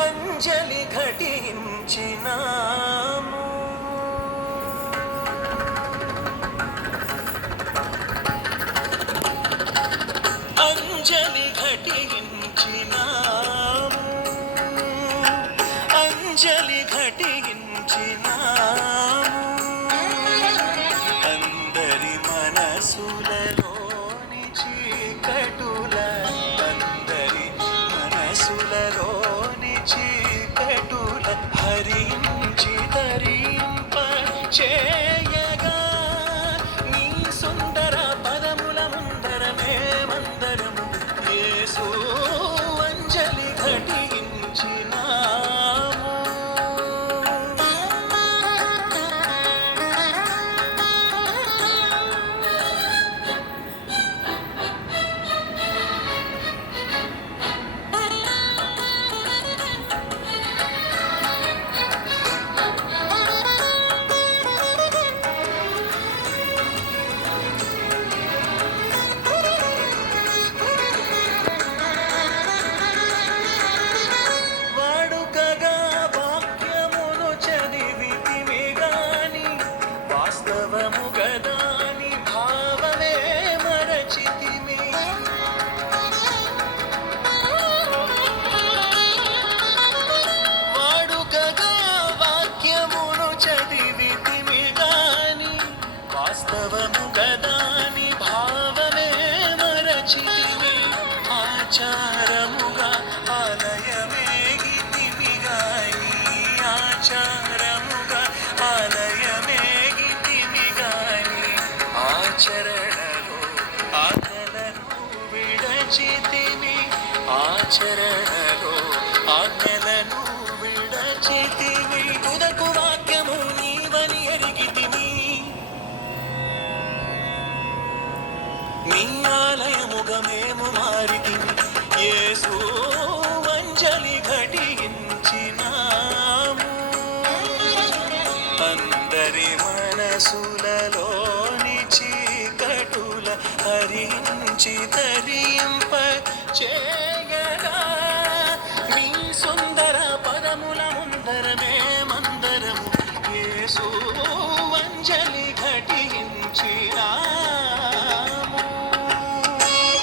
అంజలి ఘటించినాము అంజలి ఘటించినాము అంజలి ఘటించినాము అందరి మనసులలోని చీకటుల అందరి మనసులలోని చీకటుల హరించి ధరింప చేయగా నీ సుందర పదముల ముందర మేమందరము యేసు అంజలి ఘటించినాము వాడుకగా వాక్యమును చదివితిమి గాని వాస్తవము గదాని భావమే మరచితిమి వాడుకగా వాక్యమును చదివితిమి గాని వాస్తవము గదాని భావమే మరచితిమి ఆచారముగా ఆలయమేగితిమి గాని ఆచారముగా ఆలయమేగితిమి గాని ఆచరణలో ఆజ్ఞలను విడచితిమి ఆచరణలో ఆజ్ఞలను విడచితిమి తుదకు వాక్యము నీవని ఎరిగితిమి నీ ఆలయముగా మేము మారితిమి యేసు అంజలి ఘటించినాము అందరి మనసులలోని చీకటుల హరించి ధరింప చేయగా నీ సుందర పదముల ముందర